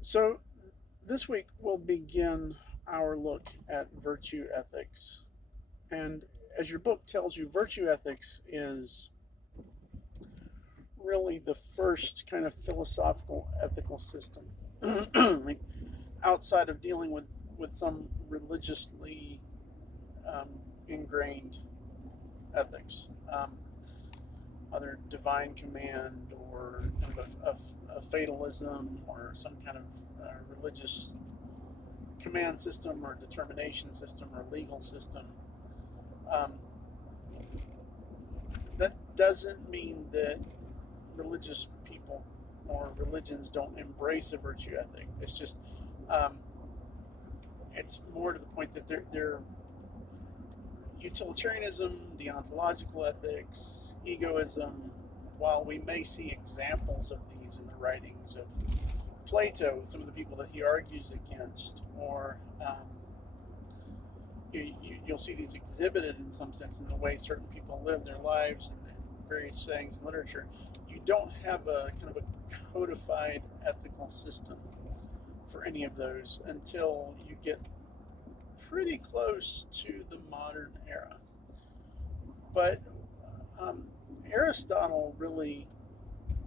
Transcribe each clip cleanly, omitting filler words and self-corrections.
So, this week we'll begin our look at virtue ethics. And as your book tells you, virtue ethics is really the first kind of philosophical ethical system like outside of dealing with some religiously um, ingrained ethics, either divine command or kind of a fatalism or some kind of religious command system or determination system or legal system. Um, that doesn't mean that religious people or religions don't embrace a virtue ethic. It's just um, it's more to the point that they're utilitarianism, deontological ethics, egoism. While we may see examples of these in the writings of Plato, some of the people that he argues against, or you'll see these exhibited in some sense in the way certain people live their lives and various sayings in literature. You don't have a kind of a codified ethical system for any of those until you get pretty close to the modern era. But um, Aristotle really,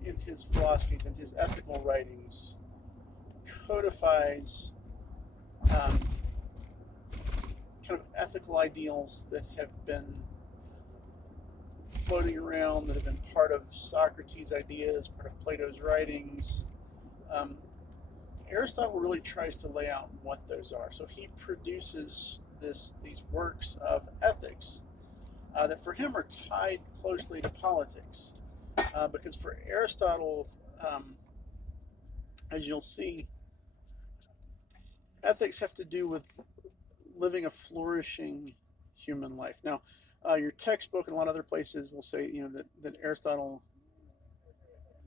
in his philosophies and his ethical writings, codifies um, kind of ethical ideals that have been floating around, that have been part of Socrates' ideas, part of Plato's writings. Um, Aristotle really tries to lay out what those are. So he produces these works of ethics that for him are tied closely to politics. Because for Aristotle, um, as you'll see, ethics have to do with living a flourishing human life. Now, your textbook and a lot of other places will say, that Aristotle,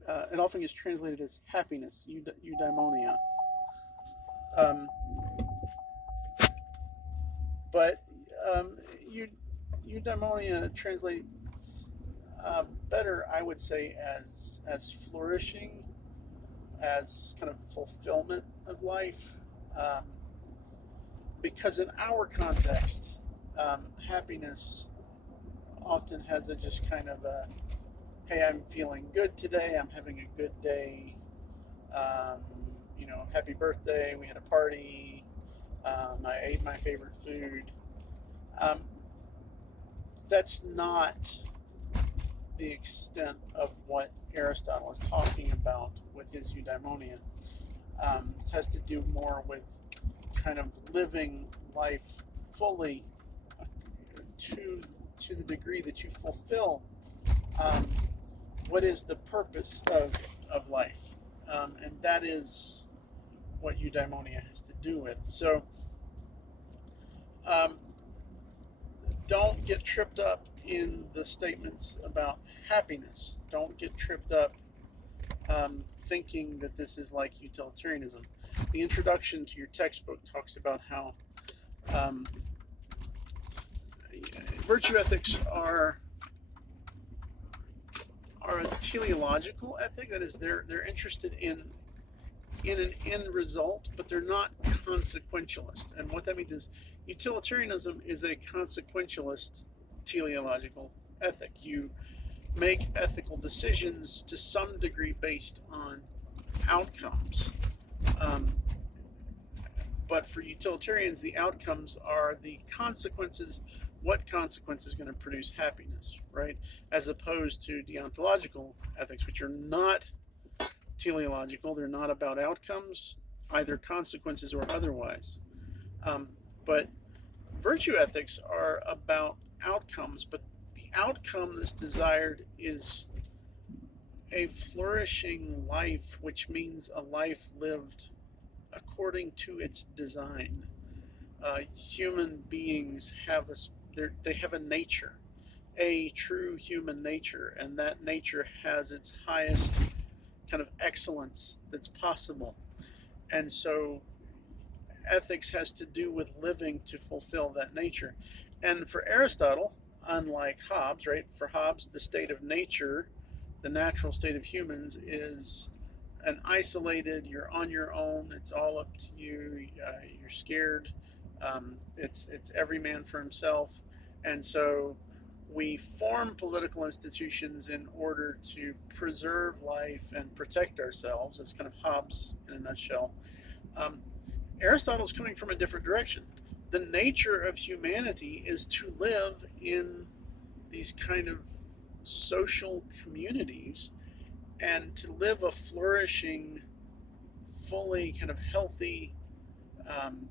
it often gets translated as happiness, eudaimonia. Um, but um, eudaimonia translates better, I would say, as flourishing, as kind of fulfillment of life. Um, because in our context, happiness often has a just kind of a, hey, I'm feeling good today, I'm having a good day, um, happy birthday, we had a party, I ate my favorite food. Um, that's not the extent of what Aristotle is talking about with his eudaimonia. This has to do more with kind of living life fully to to the degree that you fulfill um, what is the purpose of life, and that is what eudaimonia has to do with. So um, don't get tripped up in the statements about happiness. Don't get tripped up thinking that this is like utilitarianism. The introduction to your textbook talks about how um, virtue ethics are a teleological ethic. That is, they're interested in an end result, but they're not consequentialist. And what that means is utilitarianism is a consequentialist teleological ethic. You make ethical decisions to some degree based on outcomes. Um, but for utilitarians, the outcomes are the consequences. What consequence is going to produce happiness, right? As opposed to deontological ethics, which are not teleological. They're not about outcomes, either consequences or otherwise. Um, but virtue ethics are about outcomes, but the outcome that's desired is a flourishing life, which means a life lived according to its design. Human beings they have a nature, a true human nature, and that nature has its highest kind of excellence that's possible. And so ethics has to do with living to fulfill that nature. And for Aristotle, unlike Hobbes, right? For Hobbes, the state of nature, the natural state of humans, is and isolated. You're on your own. It's all up to you. You're scared. It's every man for himself, and so we form political institutions in order to preserve life and protect ourselves. That's kind of Hobbes in a nutshell. Um, Aristotle's coming from a different direction. The nature of humanity is to live in these kind of social communities and to live a flourishing, fully kind of healthy, um,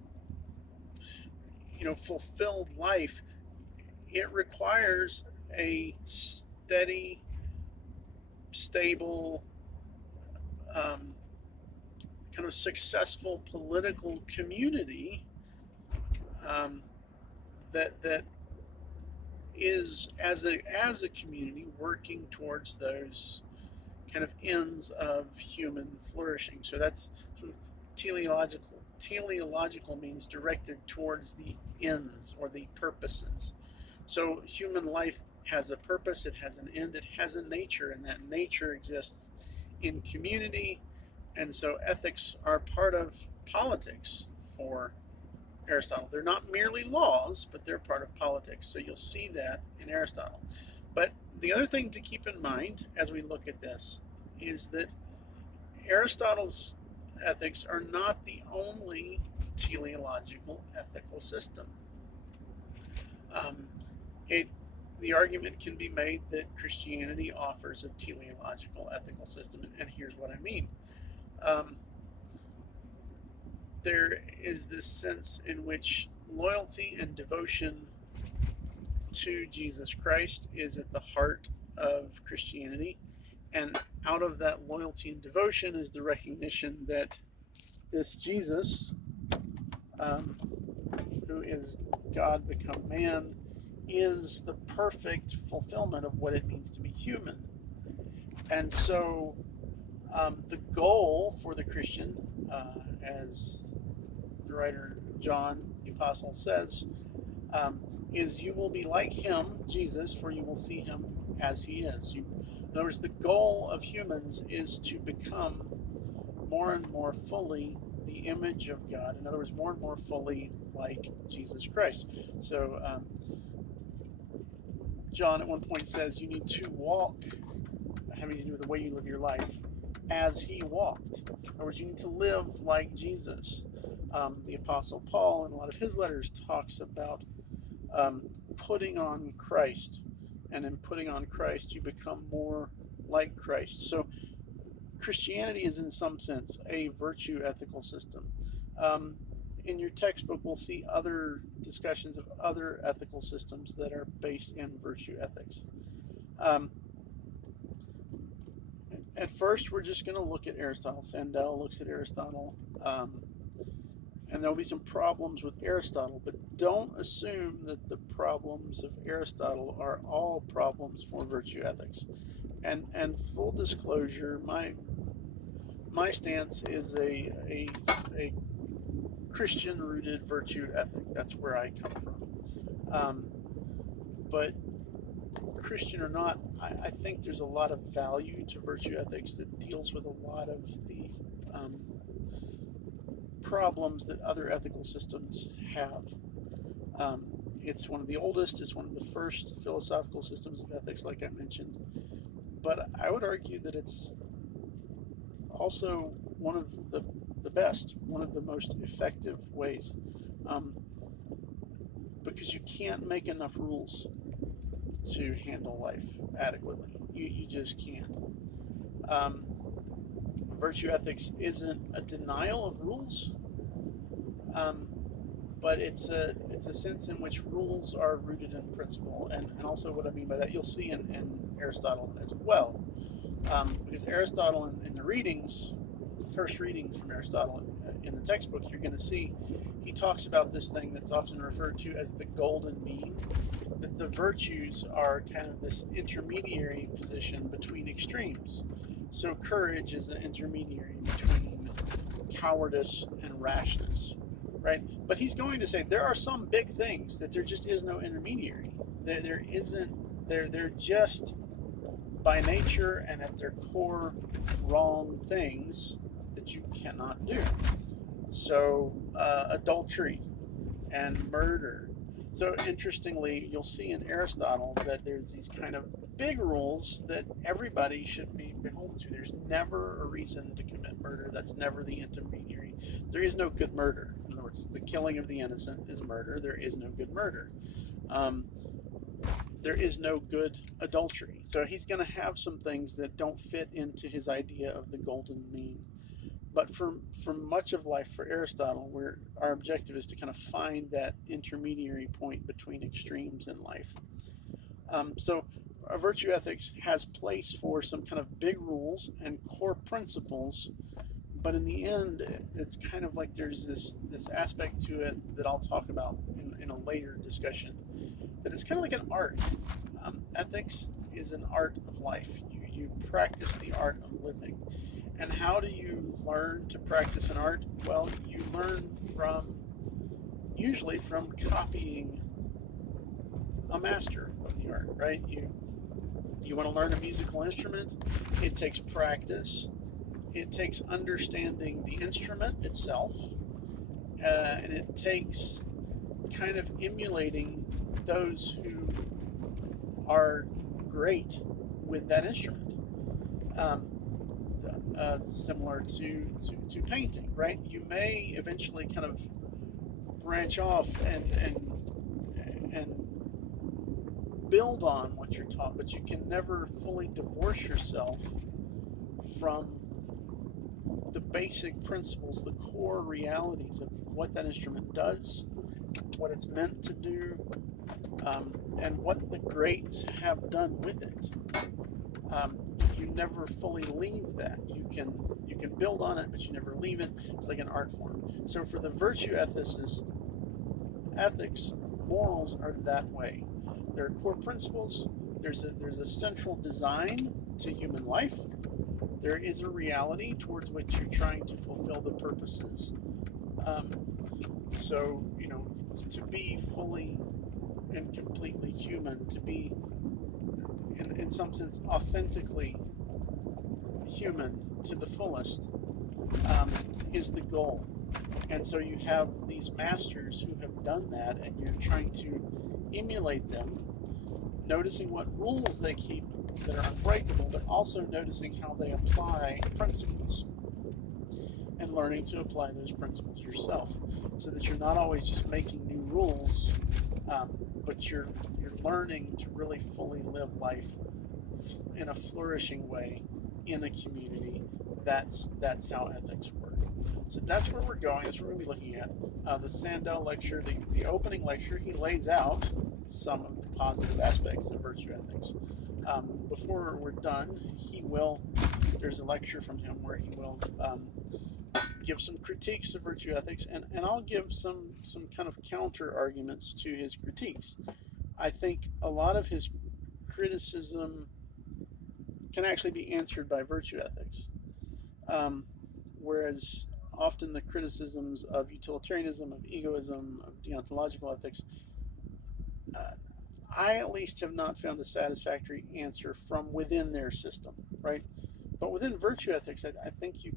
fulfilled life. It requires a steady, stable, um, kind of successful political community um, that is as a community working towards those kind of ends of human flourishing. So that's sort of teleological. Teleological means directed towards the ends or the purposes. So human life has a purpose, it has an end, it has a nature, and that nature exists in community. And so ethics are part of politics for Aristotle. They're not merely laws, but they're part of politics. So you'll see that in Aristotle. But the other thing to keep in mind as we look at this is that Aristotle's ethics are not the only teleological ethical system. The argument can be made that Christianity offers a teleological ethical system, and here's what I mean. There is this sense in which loyalty and devotion to Jesus Christ is at the heart of Christianity, and out of that loyalty and devotion is the recognition that this Jesus, who is God become man, is the perfect fulfillment of what it means to be human. And so the goal for the Christian, as the writer John the Apostle says, is you will be like him, Jesus, for you will see him as he is. In other words, the goal of humans is to become more and more fully the image of God. In other words, more and more fully like Jesus Christ. So John at one point says you need to walk, having to do with the way you live your life, as he walked. In other words, you need to live like Jesus. The Apostle Paul, in a lot of his letters, talks about putting on Christ. And in putting on Christ, you become more like Christ. So Christianity is, in some sense, a virtue ethical system. In your textbook, we'll see other discussions of other ethical systems that are based in virtue ethics. At first, we're just going to look at Aristotle. Sandel looks at Aristotle, and there'll be some problems with Aristotle, but don't assume that the problems of Aristotle are all problems for virtue ethics. And full disclosure, my stance is a Christian-rooted virtue ethic. That's where I come from. But Christian or not, I think there's a lot of value to virtue ethics that deals with a lot of the problems that other ethical systems have. It's one of the oldest, it's one of the first philosophical systems of ethics, like I mentioned. But I would argue that it's also one of the best, one of the most effective ways, because you can't make enough rules to handle life adequately. You just can't. Virtue ethics isn't a denial of rules, but it's a sense in which rules are rooted in principle, and also what I mean by that you'll see in Aristotle as well, because Aristotle in the readings, first readings from Aristotle in the textbook, you're going to see he talks about this thing that's often referred to as the golden mean, that the virtues are kind of this intermediary position between extremes. So courage is an intermediary between cowardice and rashness, right? But he's going to say there are some big things that there just is no intermediary. There isn't. They're just by nature and at their core wrong things that you cannot do. So adultery and murder. So interestingly, you'll see in Aristotle that there's these kind of big rules that everybody should be beholden to. There's never a reason to commit murder. That's never the intermediary. There is no good murder. In other words, the killing of the innocent is murder. There is no good murder. There is no good adultery. So he's going to have some things that don't fit into his idea of the golden mean. But for much of life, for Aristotle, where our objective is to kind of find that intermediary point between extremes in life. So a virtue ethics has place for some kind of big rules and core principles, but in the end, it's kind of like there's this aspect to it that I'll talk about in a later discussion, that it's kind of like an art. Ethics is an art of life. You practice the art of living. And how do you learn to practice an art? Well, you learn usually from copying a master of the art, right? You want to learn a musical instrument, it takes practice, it takes understanding the instrument itself, and it takes kind of emulating those who are great with that instrument. Similar to painting, right? You may eventually kind of branch off and build on what you're taught, but you can never fully divorce yourself from the basic principles, the core realities of what that instrument does, what it's meant to do, and what the greats have done with it. You never fully leave that. You can build on it, but you never leave it. It's like an art form. So for the virtue ethicist, ethics, morals are that way. There are core principles. There's a central design to human life. There is a reality towards which you're trying to fulfill the purposes. So, to be fully and completely human, to be in some sense authentically human to the fullest, is the goal. And so you have these masters who have done that, and you're trying to emulate them, noticing what rules they keep that are unbreakable, but also noticing how they apply principles and learning to apply those principles yourself, so that you're not always just making new rules, but you're learning to really fully live life in a flourishing way in a community. That's how ethics work. So that's where we're going. That's what we're going to be looking at. The Sandel lecture, the opening lecture, he lays out some of the positive aspects of virtue ethics. Before we're done, there's a lecture from him where he will give some critiques of virtue ethics, and I'll give some kind of counter arguments to his critiques. I think a lot of his criticism can actually be answered by virtue ethics, whereas often the criticisms of utilitarianism, of egoism, of deontological ethics, I at least have not found a satisfactory answer from within their system, right? But within virtue ethics, I think you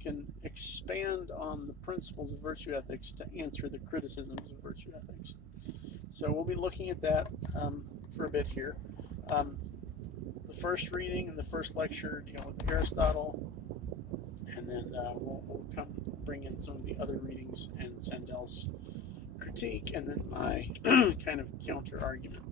can expand on the principles of virtue ethics to answer the criticisms of virtue ethics. So we'll be looking at that for a bit here. The first reading and the first lecture deal with Aristotle, and then we'll come bring in some of the other readings and Sandel's critique, and then my kind of counter argument.